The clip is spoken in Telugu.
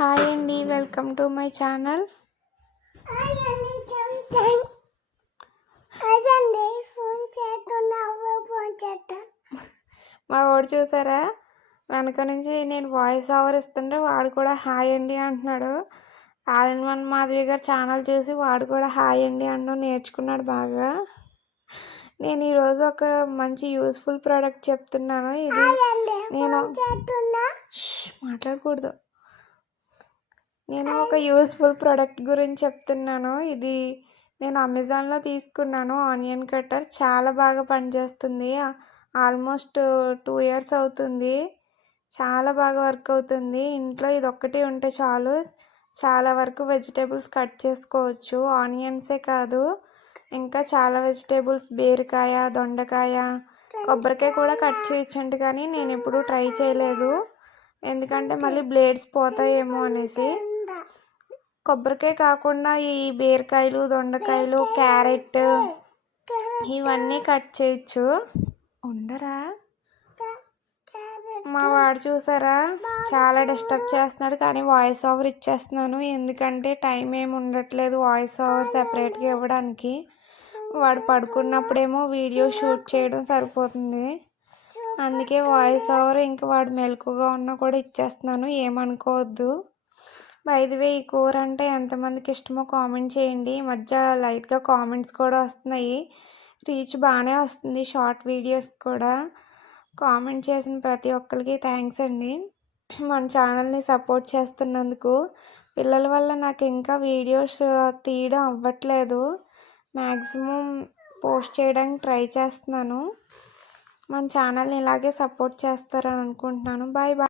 హాయ్ అండి వెల్కమ్ టు మై ఛానల్. మా వాడు చూసారా? వెనక నుంచి నేను వాయిస్ ఓవర్ ఇస్తుంటే వాడు కూడా హాయ్ అండి అంటున్నాడు. ఆలన్ వన్ మాధవి గారు ఛానల్ చూసి వాడు కూడా హాయ్ అండి అనడం నేర్చుకున్నాడు బాగా. నేను ఈరోజు ఒక మంచి యూస్ఫుల్ ప్రోడక్ట్ చెప్తున్నాను. ఇది నేను మాట్లాడకూడదు. నేను ఒక యూస్ఫుల్ ప్రోడక్ట్ గురించి చెప్తున్నాను. ఇది నేను అమెజాన్లో తీసుకున్నాను. ఆనియన్ కట్టర్ చాలా బాగా పనిచేస్తుంది. ఆల్మోస్ట్ టూ ఇయర్స్ అవుతుంది. చాలా బాగా వర్క్ అవుతుంది. ఇంట్లో ఇది ఒక్కటి ఉంటే చాలు. చాలా వరకు వెజిటేబుల్స్ కట్ చేసుకోవచ్చు. ఆనియన్సే కాదు. ఇంకా చాలా వెజిటేబుల్స్ బీరకాయ దొండకాయ కొబ్బరికాయ కూడా కట్ చేయొచ్చండి కానీ నేను ఎప్పుడూ ట్రై చేయలేదు. ఎందుకంటే మళ్ళీ బ్లేడ్స్ పోతాయేమో అనేసి. కొబ్బరికాయ కాకుండా ఈ బీరకాయలు దొండకాయలు క్యారెట్ ఇవన్నీ కట్ చేయొచ్చు. ఉండరా? మా వాడు చూసారా? చాలా డిస్టర్బ్ చేస్తున్నాడు కానీ వాయిస్ ఓవర్ ఇచ్చేస్తున్నాను. ఎందుకంటే టైం ఏమి ఉండట్లేదు వాయిస్ ఓవర్ సెపరేట్గా ఇవ్వడానికి. వాడు పడుకున్నప్పుడేమో వీడియో షూట్ చేయడం సరిపోతుంది. అందుకే వాయిస్ ఓవర్ ఇంకా వాడు మెలకుగా ఉన్నా కూడా ఇచ్చేస్తున్నాను. ఏమనుకోవద్దు. వే ఈ కూర అంటే ఎంతమందికి ఇష్టమో కామెంట్ చేయండి. ఈ మధ్య లైట్గా కామెంట్స్ కూడా వస్తున్నాయి. రీచ్ బాగానే వస్తుంది షార్ట్ వీడియోస్ కూడా. కామెంట్ చేసిన ప్రతి ఒక్కరికి థ్యాంక్స్ అండి. మన ఛానల్ని సపోర్ట్ చేస్తున్నందుకు. పిల్లల వల్ల నాకు ఇంకా వీడియోస్ తీయడం అవ్వట్లేదు. మ్యాక్సిమం పోస్ట్ చేయడానికి ట్రై చేస్తున్నాను. మన ఛానల్ని ఇలాగే సపోర్ట్ చేస్తారని అనుకుంటున్నాను. Bye bye